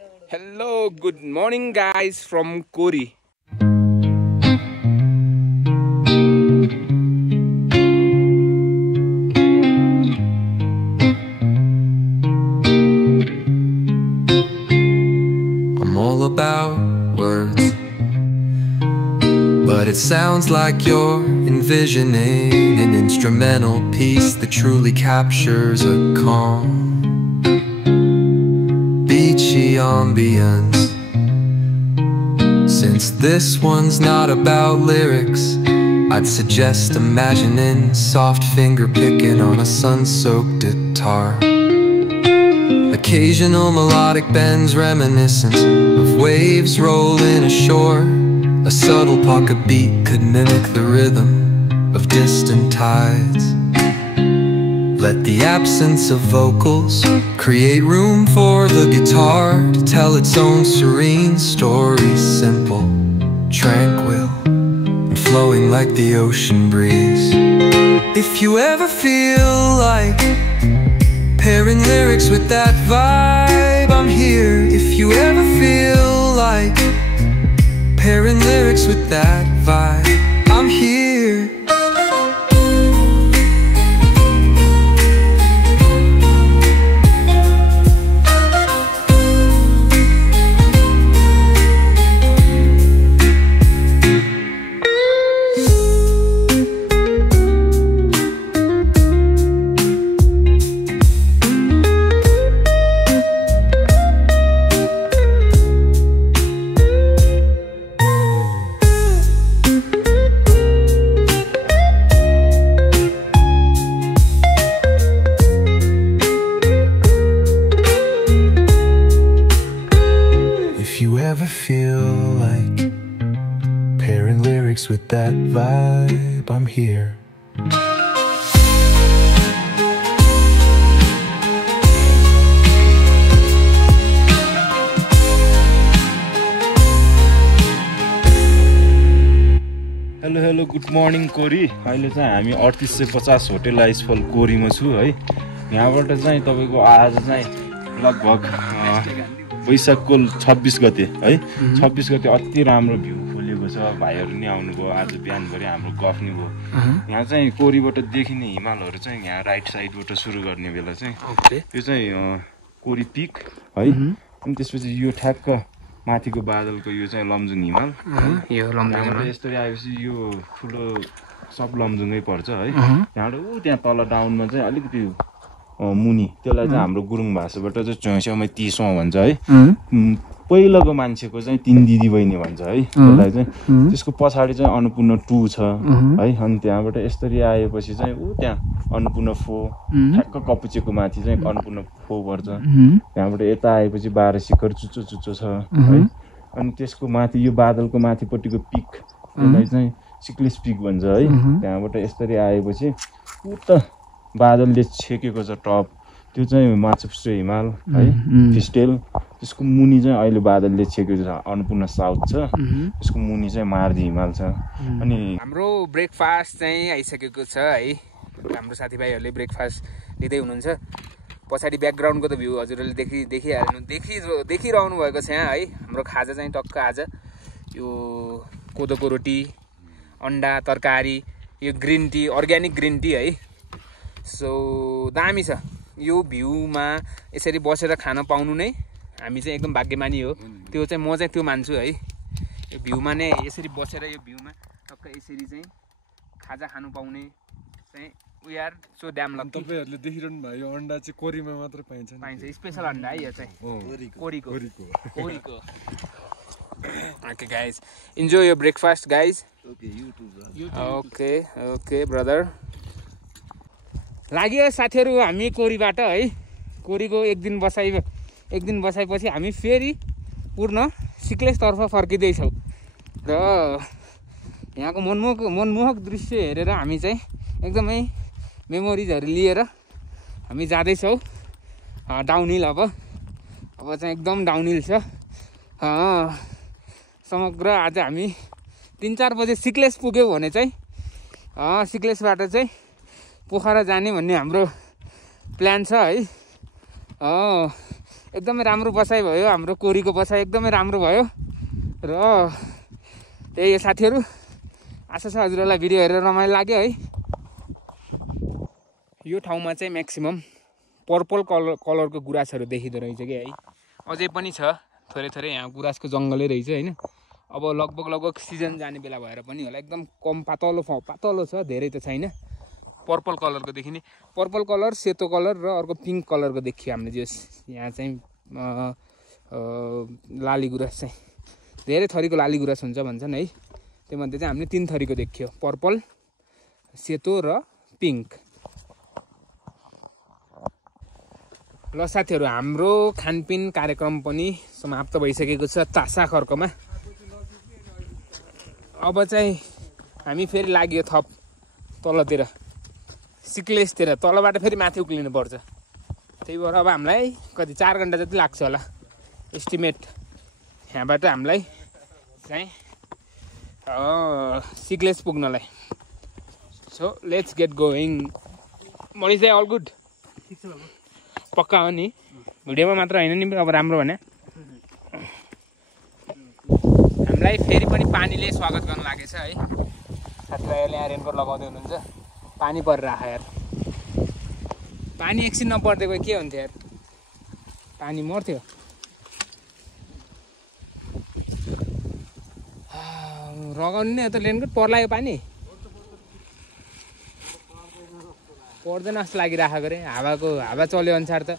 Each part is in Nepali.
Hello, good morning guys from Kori. I'm all about words, but it sounds like you're envisioning an instrumental piece that truly captures a calm, beachy ambience. Since this one's not about lyrics, I'd suggest imagining soft finger picking on a sun-soaked guitar. Occasional melodic bends reminiscent of waves rolling ashore. A subtle pocket beat could mimic the rhythm of distant tides. Let the absence of vocals create room for the guitar to tell its own serene story. Simple, tranquil, and flowing like the ocean breeze. If you ever feel like pairing lyrics with that vibe, I'm here. If you ever feel like pairing lyrics with that vibe, I'm here. Ever feel like pairing lyrics with that vibe, I'm here. Hello good morning कोरी। अहिले चाहिँ हामी 3850 होटल आइसफल कोरीमा छु है। यहाँबाट चाहिँ तपाईको आज चाहिँ लगभग वैशाखको 26 गते है। 26 गते अति राम्रो भ्यू खोलेको छ। भाइहरू नि आउनुभयो आज बिहानभरि हाम्रो गफ नि भयो। यहाँ चाहिँ कोरीबाट देखिने हिमालहरू चाहिँ यहाँ राइट साइडबाट सुरु गर्ने बेला चाहिँ यो चाहिँ कोरी पिक है। अनि त्यसपछि यो ठ्याक्क माथिको बादलको यो चाहिँ लमजुङ हिमाल। यो लमजुङ यसरी आएपछि यो ठुलो सब लमजुङै पर्छ है। त्यहाँबाट त्यहाँ तल डाउनमा चाहिँ अलिकति मुनि त्यसलाई चाहिँ हाम्रो गुरुङ भाषाबाट चाहिँ छेउमा 30 भन्छ है। पहिलोको मान्छेको चाहिँ 3 दिदी बहिनी भन्छ है त्यसलाई चाहिँ। त्यसको पछाडि चाहिँ अन्नपूर्ण 2 छ है। अनि त्यहाँबाट यसरी आएपछि चाहिँ त्यहाँ अन्नपूर्ण 4 ठ्याक्क कपुचेको माथि चाहिँ अन्नपूर्ण 4 पर्छ। त्यहाँबाट यता आएपछि 12 शिखर चुच्चो चुच्चो छ है। अनि त्यसको माथि यो बादलको माथिपट्टिको पिक त्यसलाई चाहिँ सिक्लिस पिक भन्छ है। त्यहाँबाट यसरी आएपछि उता बादलले छेकेको छ टप, त्यो चाहिँ माछुपुच्छ्रे हिमाल है फिस्टेल। त्यसको मुनि चाहिँ अहिले बादलले छेकेको छ अन्नपूर्ण साउथ छ। त्यसको मुनि चाहिँ मार्दी हिमाल छ। अनि हाम्रो ब्रेकफास्ट चाहिँ आइसकेको छ है। हाम्रो साथीभाइहरूले ब्रेकफास्ट लिँदै हुनुहुन्छ। पछाडि ब्याकग्राउन्डको त भ्यू हजुरहरूले देखिरहनु भएको छ यहाँ है। हाम्रो खाजा चाहिँ टक्क आज यो कोदोको रोटी, अन्डा तरकारी, यो green tea, organic green tea है। सो दामी छ। यो भ्यूमा यसरी बसेर खान पाउनु नै हामी चाहिँ एकदम भाग्यमानी हो। त्यो चाहिँ म चाहिँ त्यो मान्छु है। यो भ्यूमा नै यसरी बसेर यो भ्यूमा टक्क यसरी चाहिँ खाजा खानु पाउने चाहिँ we are so damn lucky. तपाईहरुले देखिरहनु भयो अन्डा चाहिँ कोरीमा मात्र पाइन्छ स्पेशल अन्डा है यो चाहिँ कोरीको। Okay guys, enjoy your breakfast guys. Okay brother. लाग्यो साथीहरु हामी कोरीबाट है। कोरीको एक दिन बसाएपछि हामी फेरि पूर्ण सिक्लेसतर्फ फर्किँदै छौँ र यहाँको मनमोहक दृश्य हेरेर हामी चाहिँ एकदमै मेमोरिजहरु लिएर हामी जाँदै छौँ डाउनहिल। अब चाहिँ एकदम डाउनहिल छ। समग्र आज हामी 3-4 बजे सिक्लेस पुग्यौं भने चाहिँ सिक्लेसबाट चाहिँ पोखरा जाने भन्ने हाम्रो प्लान छ है। एकदमै राम्रो बसाइ भयो हाम्रो कोरीको बसाइ एकदमै राम्रो भयो र त्यही साथीहरू आशा छ हजुरहरूलाई भिडियो हेरेर रमाइलो लाग्यो है यो ठाउँमा चाहिँ म्याक्सिमम पर्पल कलरको गुराँसहरू देखिँदो रहेछ कि है अझै पनि छ थोरै यहाँ गुराँसको जङ्गलै रहेछ होइन अब लगभग सिजन जाने बेला भएर पनि होला एकदम कम पातलो छ धेरै त छैन पर्पल कलरको देखिने पर्पल कलर सेतो कलर र अर्को पिङ्क कलरको देखियो हामीले जो यहाँ चाहिँ लाली गुराँस चाहिँ धेरै थरीको लाली गुराँस हुन्छ भन्छन् है त्योमध्ये चाहिँ हामीले 3 थरीको देखियो पर्पल सेतो र पिङ्क ल साथीहरू हाम्रो खानपिन कार्यक्रम पनि समाप्त भइसकेको छ तासा खर्कमा अब चाहिँ हामी फेरि लाग्यो थप तलतिर सिक्लेसतिर तलबाट फेरि माथि उक्लिनु पर्छ त्यही भएर अब हामीलाई कति 4 घन्टा जति लाग्छ होला एस्टिमेट यहाँबाट हामीलाई चाहिँ सिक्लेस पुग्नलाई so let's get going Manish दाइ अल गुड पक्का हो नि भिडियोमा मात्र होइन नि अब राम्रो भने हामीलाई फेरि पनि पानीले स्वागत गर्न लागेछ है साथीभाइहरूले यहाँ रेनकोट लगाउँदै हुनुहुन्छ पानी परिरहेको यार पानी एकछिन नपर्दिएको के हुन्थ्यो यार पानी मर्थ्यो रगाउनु नि त रेनकोट पर्ला यो पानी पर्दैन जस्तो लागिरहेको रे हावा चल्यो अनुसार त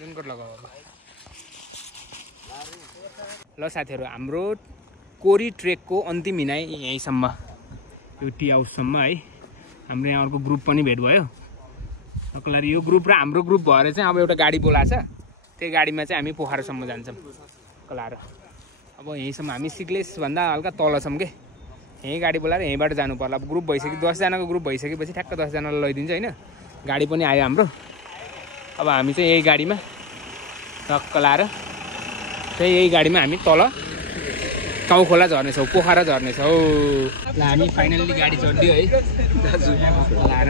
रेनकोट लगाऊ ल साथीहरू हाम्रो कोरी ट्रेकको अन्तिम हिँडाइ यहीँसम्म यो टी हाउससम्म है हाम्रो यहाँ अर्को ग्रुप पनि भेट भयो सकलारी यो ग्रुप र हाम्रो ग्रुप भएर चाहिँ अब एउटा गाडी बोलाएको छ त्यही गाडीमा चाहिँ हामी पोखरासम्म जान्छौँ कलाएर अब यहीँसम्म हामी सिक्लेसभन्दा हल्का तल छौँ कि यहीँ गाडी बोलाएर यहीँबाट जानु पर्ला अब ग्रुप भइसक्यो 10जनाको ग्रुप भइसकेपछि ठ्याक्क 10जनालाई लैदिन्छ होइन गाडी पनि आयो हाम्रो अब हामी चाहिँ यही गाडीमा टक्क लाएर चाहिँ यही गाडीमा हामी तल काउखोला झर्नेछौँ पोखरा झर्नेछौँ ल हामी फाइनल्ली गाडी चढ्दियो है लाएर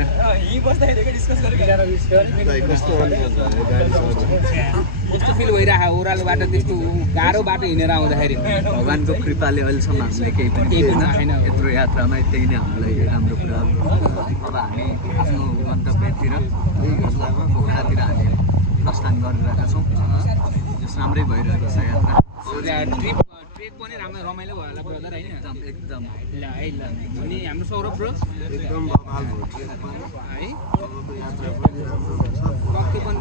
कस्तो फिल भइरहेको ओह्रालो बाटो त्यस्तो गाह्रो बाटो हिँडेर आउँदाखेरि भगवान्को कृपाले अहिलेसम्म हामीलाई केही पनि छैन यत्रो यात्रामा त्यही नै हामीलाई राम्रो कुरा अब हामी आफ्नो गन्तव्यतिर पोखरातिर हामी प्रस्थान गरिरहेका छौँ जस राम्रै भइरहेको छ यात्रा ट्रेक पनि राम्रो रमाइलो भयो होला ब्रदर होइन एकदम ल है ल अनि हाम्रो सौरभ ब्रो एकदम है पक्कै पनि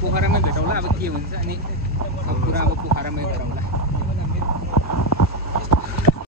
पोखरामै भेटौँला अब के हुन्छ अनि सब कुरा अब पोखरामै गरौँला